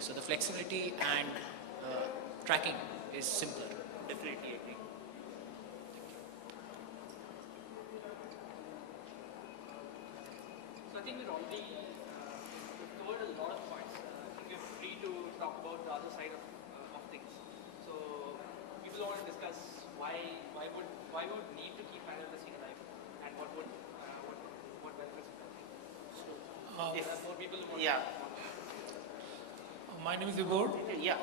So the flexibility and tracking is simpler. Definitely agree. So I think we're already we've covered a lot of points. I think we're free to talk about the other side of things. So people want to discuss why would need to keep manual testing alive, and what benefits it has. So If more people want. yeah, My name is Vibhor. yeah.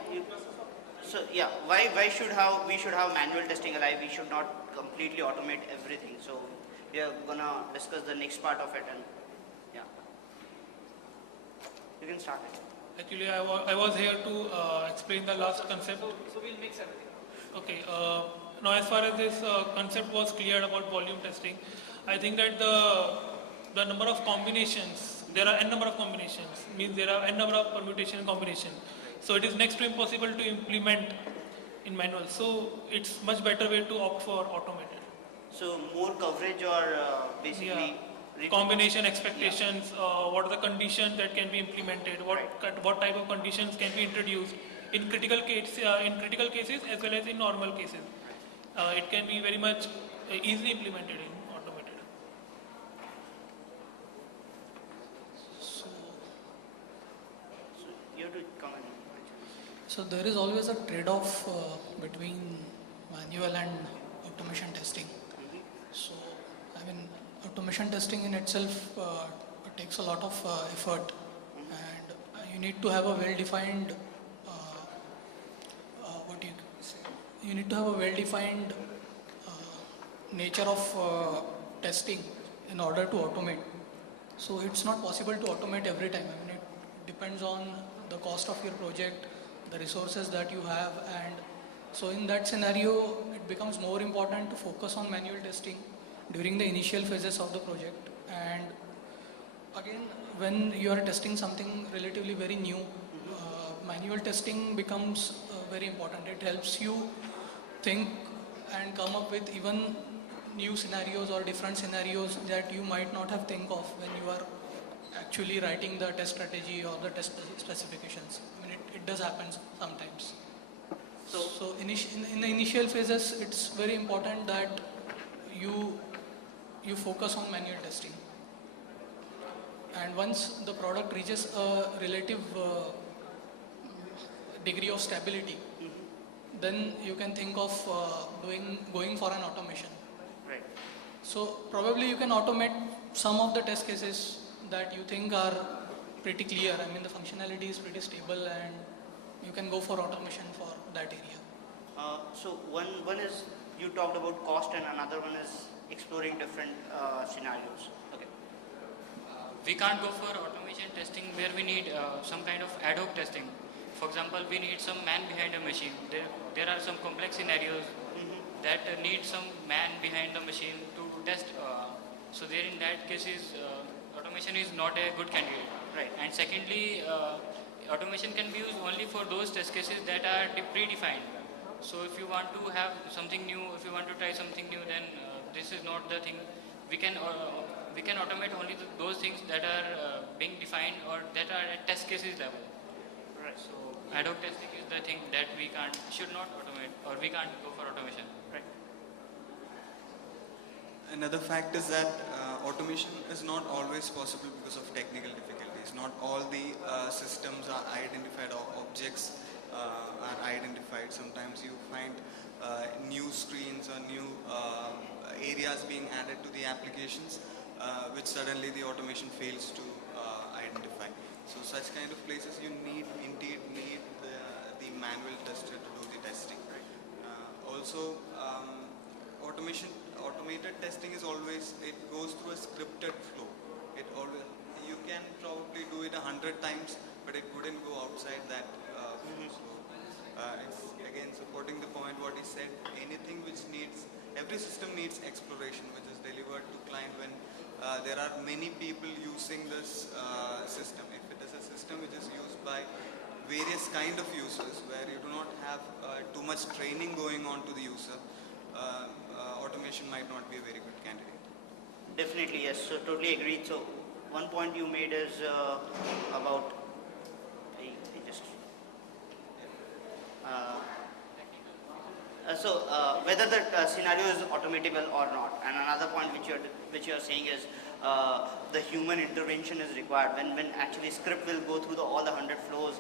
So yeah, why we should have manual testing alive? We should not completely automate everything. So we are gonna discuss the next part of it, and yeah, you can start it. Actually, I was here to explain the last concept. So we'll mix everything. Okay. Now, as far as this concept was cleared about volume testing, I think that the number of combinations, there are n number of combinations, means there are n number of permutation and combination. So it is next to impossible to implement in manual. So it's much better way to opt for automated. So more coverage or basically Combination expectations, what are the conditions that can be implemented, what type of conditions can be introduced in critical cases as well as in normal cases. It can be very much easily implemented in automated. So you have to comment. So there is always a trade-off between manual and automation testing. So I mean, automation testing in itself takes a lot of effort, and you need to have a well-defined what you say. You need to have a well-defined nature of testing in order to automate. So it's not possible to automate every time. I mean, it depends on the cost of your project, the resources that you have, and so in that scenario, it becomes more important to focus on manual testing during the initial phases of the project. And again, when you are testing something relatively very new, manual testing becomes very important. It helps you think and come up with even new scenarios or different scenarios that you might not have think of when you are actually writing the test strategy or the test specifications. I mean, it does happen sometimes. So in the initial phases, it's very important that you focus on manual testing. And once the product reaches a relative degree of stability, then you can think of going for an automation. Right. So probably you can automate some of the test cases that you think are pretty clear. I mean, the functionality is pretty stable, and you can go for automation for that area. So one is you talked about cost, and another one is exploring different scenarios. Okay. We can't go for automation testing where we need some kind of ad hoc testing. For example, we need some man behind a machine. There are some complex scenarios that need some man behind the machine to test. So there in that cases, automation is not a good candidate. Right. And secondly, automation can be used only for those test cases that are predefined. So if you want to have something new, if you want to try something new, then this is not the thing. We can automate only those things that are being defined or that are at test cases level. Right. So ad hoc testing is the thing that we should not automate, or we can't go for automation. Right. Another fact is that automation is not always possible because of technical difficulties. Not all the systems are identified, or objects are identified. Sometimes you find new screens or new areas being added to the applications, which suddenly the automation fails to identify. So such kind of places you indeed need the manual tester to do the testing. Also, automated testing is always, it goes through a scripted flow. You can probably do it 100 times, but it wouldn't go outside that flow. So it's again supporting the point what he said. Anything which every system needs exploration, which is delivered to client when there are many people using this system. If it is a system which is used by various kind of users, where you do not have too much training going on to the user, automation might not be a very good candidate. Definitely, yes. So totally agreed. So one point you made is about, I just whether the scenario is automatable or not, and another point which you're saying is the human intervention is required when actually script will go through all the 100 flows.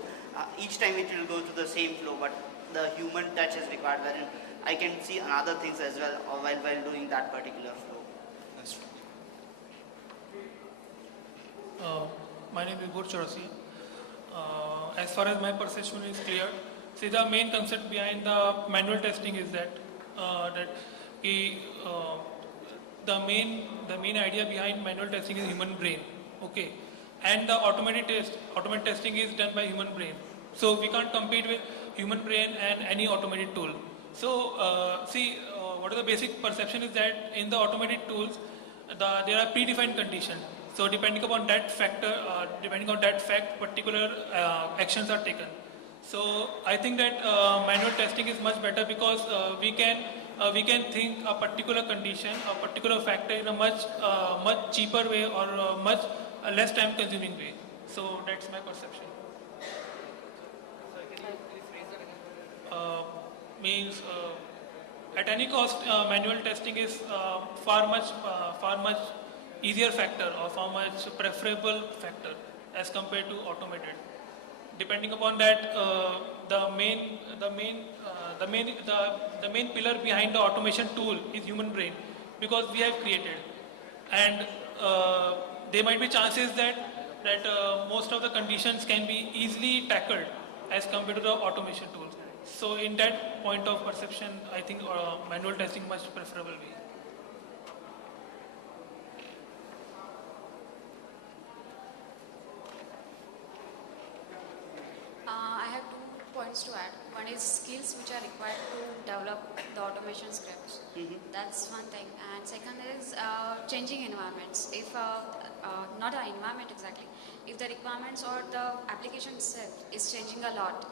Each time it will go through the same flow, but the human touch is required, wherein I can see another things as well while doing that particular flow. That's true. My name is Bhur Chaurasi. As far as my perception is clear, see the main concept behind the manual testing is that the main idea behind manual testing is human brain, okay, and the automated testing is done by human brain. So we can't compete with human brain and any automated tool. So what is the basic perception is that in the automated tools, there are predefined conditions. So depending upon that fact, particular actions are taken. So I think that manual testing is much better because we can think a particular condition, a particular factor in a much cheaper way or a much less time consuming way. So that's my perception. So can you please raise that again? Means at any cost, manual testing is far much easier factor or far much preferable factor as compared to automated. Depending upon that, the main pillar behind the automation tool is human brain, because we have created, and there might be chances that most of the conditions can be easily tackled as compared to the automation tools. So in that point of perception, I think manual testing much preferable way. I have 2 points to add. One is skills which are required to develop the automation scripts. That's one thing. And second is changing environments. If not an environment exactly, if the requirements or the application itself is changing a lot,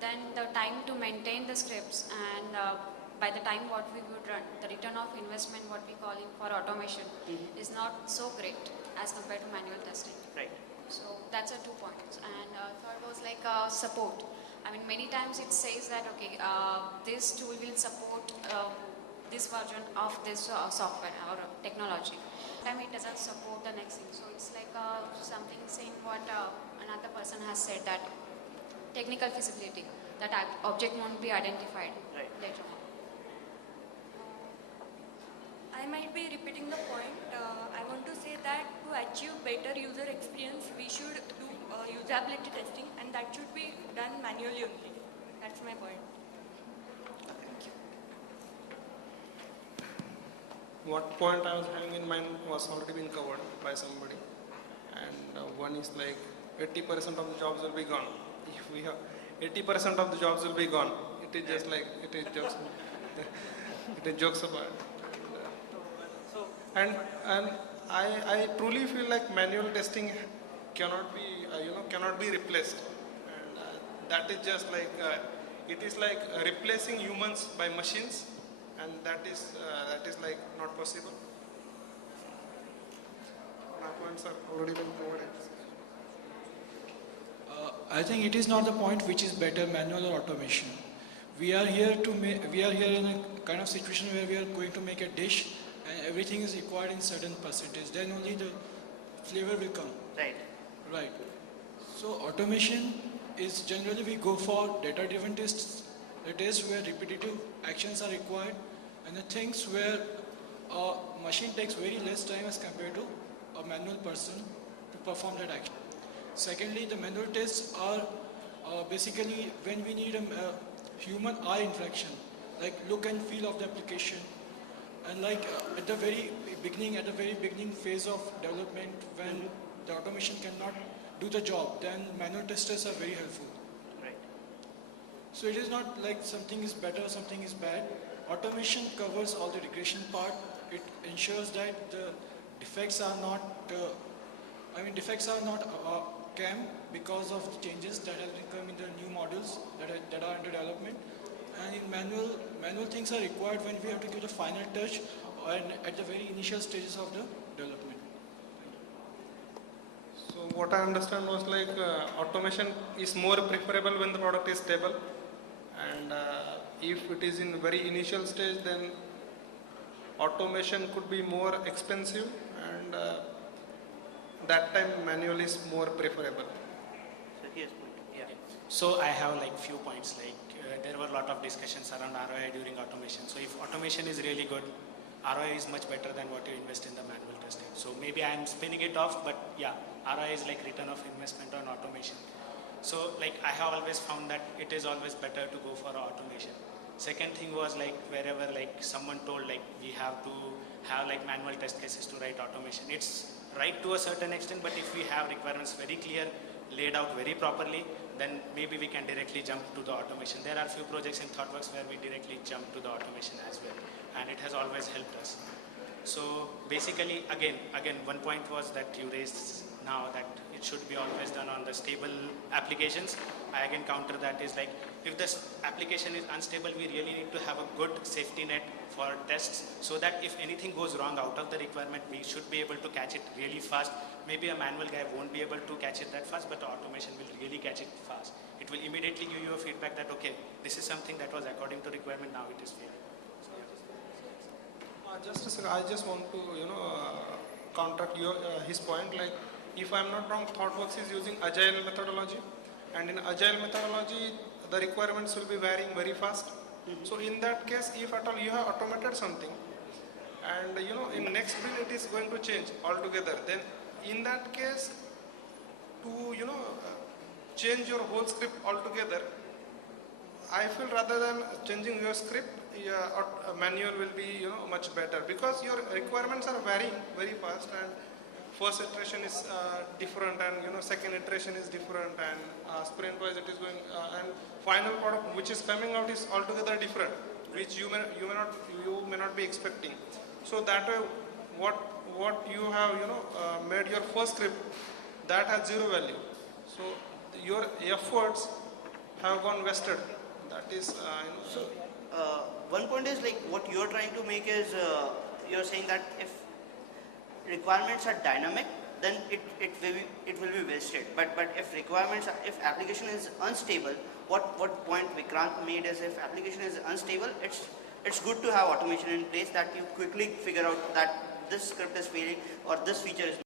then the time to maintain the scripts and by the time what we would run, the return of investment, what we call it for automation, is not so great as compared to manual testing. Right. So that's a 2 points. And third was like support. I mean, many times it says that, okay, this tool will support this version of this software or technology. Time it doesn't support the next thing. So it's like something saying what another person has said, that technical feasibility, that object won't be identified later on. I might be repeating the point. I want to say that to achieve better user experience, we should do usability testing, and that should be done manually only. That's my point. What point I was having in mind was already been covered by somebody, and one is like 80% of the jobs will be gone. If we have 80% of the jobs will be gone, it is just like it is jokes. It is jokes about. And I truly feel like manual testing cannot be replaced, and that is just like it is like replacing humans by machines, and that is like not possible. My points are already been covered. I think it is not the point which is better, manual or automation. We are here in a kind of situation where we are going to make a dish, and everything is required in certain percentage. Then only the flavor will come. Right. Right. So automation is generally we go for data-driven tests. The tests where repetitive actions are required, and the things where a machine takes very less time as compared to a manual person to perform that action. Secondly, the manual tests are basically when we need a human eye interaction, like look and feel of the application, and like at the very beginning phase of development, when the automation cannot do the job, then manual testers are very helpful. Right. So it is not like something is better, something is bad. Automation covers all the regression part. It ensures that the defects are not cam because of the changes that have come in the new models that are under development. And in manual things are required when we have to give the final touch and at the very initial stages of the development. So what I understand was like automation is more preferable when the product is stable, and if it is in very initial stage, then automation could be more expensive, and that time manual is more preferable. So here's point. Yeah. So I have like few points, like there were a lot of discussions around ROI during automation. So if automation is really good, ROI is much better than what you invest in the manual testing. So maybe I'm spinning it off, but yeah, ROI is like return of investment on automation. So like I have always found that it is always better to go for automation. Second thing was like wherever like someone told like we have to have like manual test cases to write automation. It's right to a certain extent, but if we have requirements very clear, laid out very properly, then maybe we can directly jump to the automation. There are few projects in ThoughtWorks where we directly jump to the automation as well, and it has always helped us. So basically, again, one point was that you raised now that it should be always done on the stable applications. I again counter that is like, if this application is unstable, we really need to have a good safety net for tests so that if anything goes wrong out of the requirement, we should be able to catch it really fast. Maybe a manual guy won't be able to catch it that fast, but automation will really catch it fast. It will immediately give you a feedback that, okay, this is something that was according to requirement, now it is failed. Just a second, I just want to, counter his point. Like, if I'm not wrong, ThoughtWorks is using agile methodology, and in agile methodology, the requirements will be varying very fast. So in that case, if at all you have automated something, and in next sprint it is going to change altogether, then in that case, to change your whole script altogether, I feel rather than changing your script, a manual will be much better, because your requirements are varying very fast, and first iteration is different, and second iteration is different, and sprint wise it is going, and final product which is coming out is altogether different, which you may not be expecting. So that way, what you have made your first script, that has zero value. So your efforts have gone wasted. That is So one point is like what you're trying to make is you're saying that if requirements are dynamic, then it will be wasted. But if application is unstable, what point Vikrant made is, if application is unstable, it's good to have automation in place that you quickly figure out that this script is failing or this feature is